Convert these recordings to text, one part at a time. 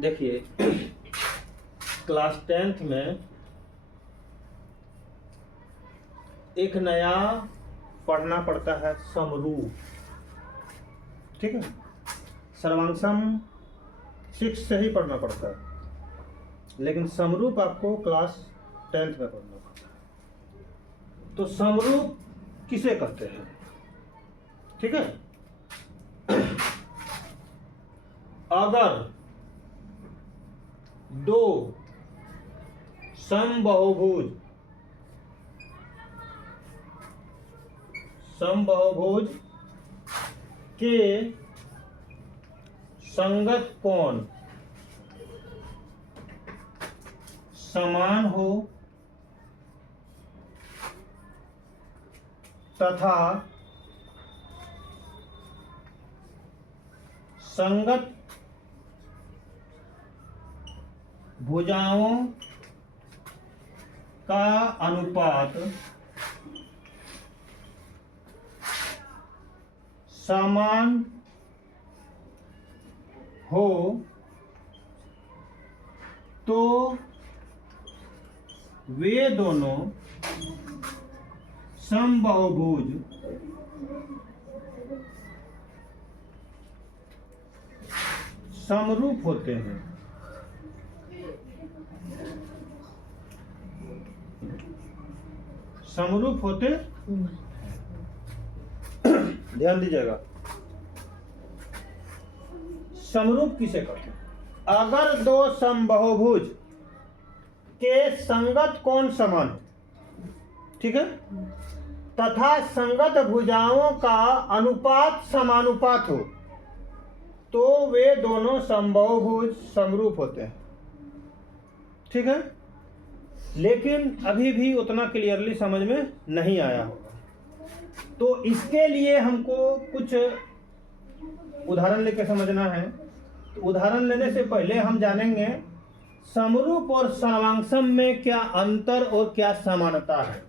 देखिए class 10th में एक नया पढ़ना पड़ता है समरूप, ठीक है। सर्वांगसम 6 से ही पढ़ना पड़ता है, लेकिन समरूप आपको क्लास 10th में पढ़ना पड़ता है। तो समरूप किसे कहते हैं, ठीक है। अगर दो समबाहुभुज के संगत कोण समान हो तथा संगत भुजाओं का अनुपात समान हो तो वे दोनों समबाहुभुज समरूप होते हैं। समरूप होते ध्यान दीजिएगा। समरूप किसे कहते हैं? अगर दो समबाहुभुज के संगत कोण समान, ठीक है, तथा संगत भुजाओं का अनुपात समानुपात हो तो वे दोनों समबाहुभुज समरूप होते हैं, ठीक है। लेकिन अभी भी उतना क्लियरली समझ में नहीं आया होगा, तो इसके लिए हमको कुछ उदाहरण लेके समझना है। तो उदाहरण लेने से पहले हम जानेंगे समरूप और सर्वांगसम में क्या अंतर और क्या समानता है।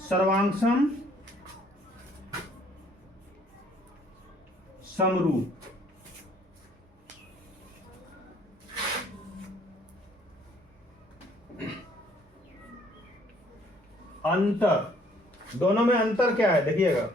सर्वांगसम समरूप, अंतर, दोनों में अंतर क्या है देखिएगा।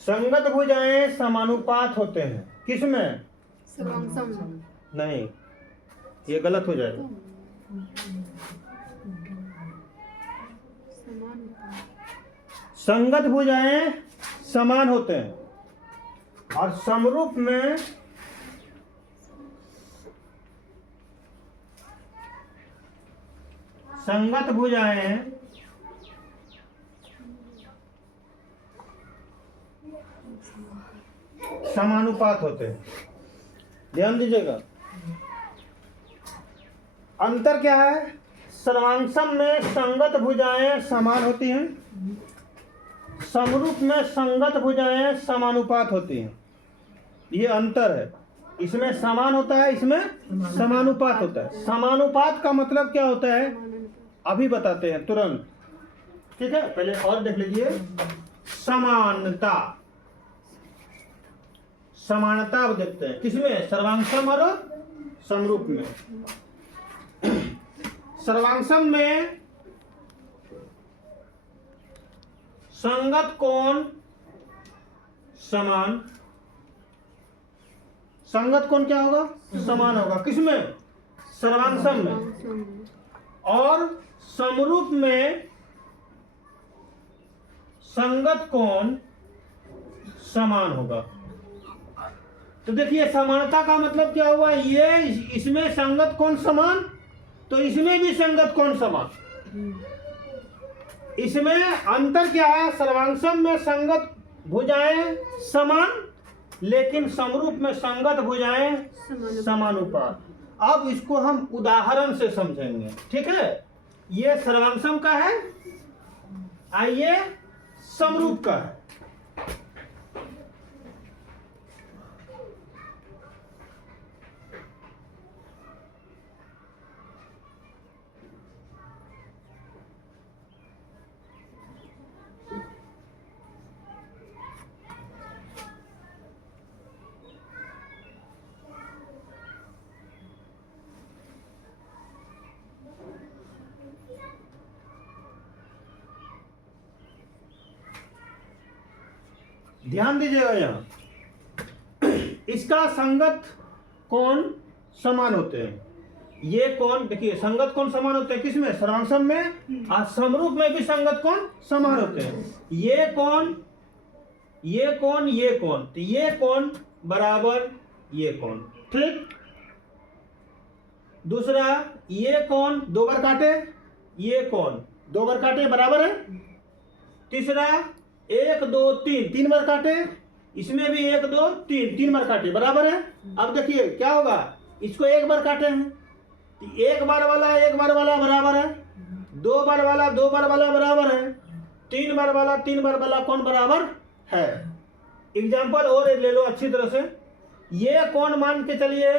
संगत भुजाएं समानुपात होते हैं, किसमें? सर्वांगसम। नहीं, ये गलत हो जाएगा। संगत भुजाएं समान होते हैं और समरूप में संगत भुजाएं समानुपात होते हैं। ध्यान दीजिएगा, अंतर क्या है? सर्वांगसम में संगत भुजाएं समान होती हैं, समरूप में संगत भुजाएं समानुपात होती हैं। ये अंतर है, इसमें समान होता है, इसमें समानुपात होता है। समानुपात का मतलब क्या होता है अभी बताते हैं तुरंत, ठीक है। पहले और देख लीजिए, समानता, समानता अब देखते हैं किसमें? सर्वांगसम और समरूप में। सर्वांगसम में संगत कोण समान, संगत कोण क्या होगा? समान होगा, किसमें? सर्वांगसम में। और समरूप में संगत कोण समान होगा। तो देखिए समानता का मतलब क्या हुआ? ये इसमें संगत कोण समान, तो इसमें भी संगत कोण समान। इसमें अंतर क्या है? सर्वांगसम में संगत भुजाएं समान, लेकिन समरूप में संगत भुजाएं समानुपात। अब इसको हम उदाहरण से समझेंगे, ठीक है। ये सर्वांगसम का है, ये समरूप का है। ध्यान दीजिएगा यहाँ, इसका संगत कोण समान होते हैं। ये कोण देखिए, संगत कोण समान होते हैं किसमें? सर्वांगसम में। और समरूप में भी संगत कोण समान होते हैं। ये कोण, ये कोण, ये कोण, तो ये कोण बराबर ये कोण, ठीक। दूसरा, ये कोण दो बार काटे, ये कोण दो बार काटे, बराबर है। तीसरा, 1 2 3 तीन बार काटे, इसमें भी 1 2 3 तीन बार काटे, बराबर है। अब देखिए क्या होगा, इसको एक बार काटे हैं तो एक बार वाला बराबर है, दो बार वाला बराबर है, तीन बार वाला कौन बराबर है। एग्जाम्पल और ले लो अच्छी तरह से। ये कौन मान के चलिए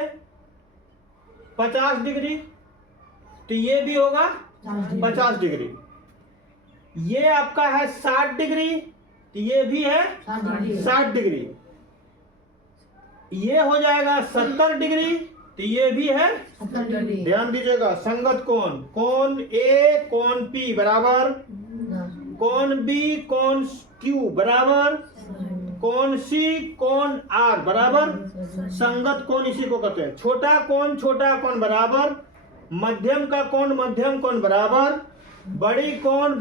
50 डिग्री, तो ये भी होगा 50 डिग्री। ये आपका है 60 डिग्री, तो ये भी है 60 डिग्री। ये हो जाएगा 70 डिग्री, तो ये भी है 70 डिग्री। ध्यान दीजिएगा, संगत कोण, कोण ए कोण पी बराबर, कोण बी कोण क्यू बराबर, कोण सी कोण आर बराबर। संगत कोण इसी को कहते हैं। छोटा कोण बराबर, मध्यम का कोण मध्यम कोण बराबर, बड़ी कोण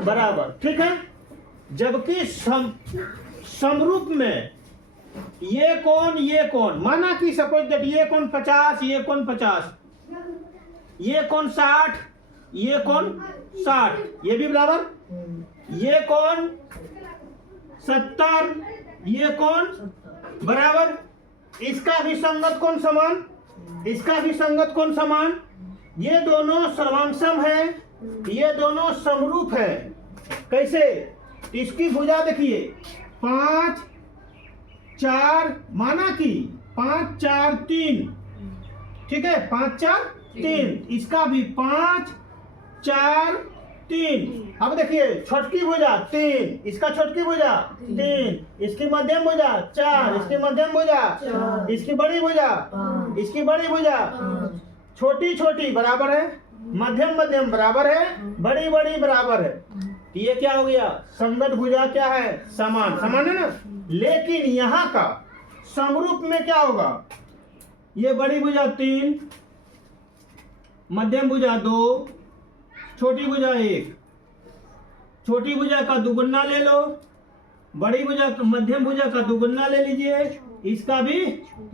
बराबर, ठीक है। जबकि समरूप में ये कोण माना कि सपोज दैट ये कोण 50, ये कोण 50, ये कोण 60, ये कोण 60, ये भी बराबर, ये कोण 70, ये कोण बराबर, इसका भी संगत कोण समान, इसका भी संगत कोण समान। ये दोनों सर्वांगसम है, ये दोनों समरूप है। कैसे? इसकी भुजा देखिए 5 4, माना कि 5 4 3, ठीक है, 5 4 3, इसका भी 5 4 3। अब देखिए छोटकी भुजा 3, इसका छोटकी भुजा 3, इसकी मध्यम भुजा 4, इसकी मध्यम भुजा, इसकी बड़ी भुजा, इसकी बड़ी भुजा, छोटी बराबर है, मध्यम बराबर है, बड़ी बराबर है। तो ये क्या हो गया? संगत भुजा क्या है? समान है ना। लेकिन यहाँ का समरूप में क्या होगा? ये बड़ी भुजा 3, मध्यम भुजा 2, छोटी भुजा 1। छोटी भुजा का दुगुना ले लो, बड़ी भुजा मध्यम भुजा का दुगुना ले लीजिए, इसका भी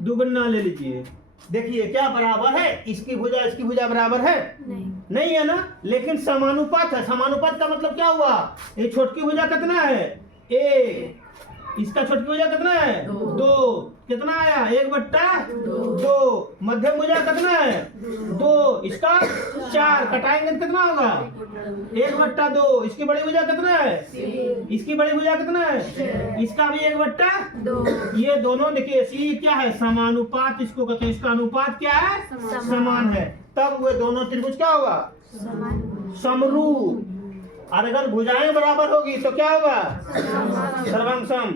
दुगुना ले लीजिए। देखिए क्या बराबर है? इसकी भुजा बराबर है? नहीं है ना। लेकिन समानुपात है। समानुपात का मतलब क्या हुआ? ये छोटकी भुजा कितना है? 1, इसका छोटकी भुजा कितना है? 2, कितना आया? 1/2। मध्यम भुजा कितना है? 2, इसका 4, कटाएंगे तो कितना होगा? 1/2। इसकी बड़ी भुजा कितना है? इसकी बड़ी भुजा कितना है? इसका भी 1/2। ये दोनों देखिए सी क्या है? समानुपात इसको कहते हैं। इसका अनुपात क्या है? समान है। तब वे दोनों त्रिभुज क्या होगा? समरूप। और अगर भुजाएं बराबर होगी तो क्या होगा? सर्वांगसम।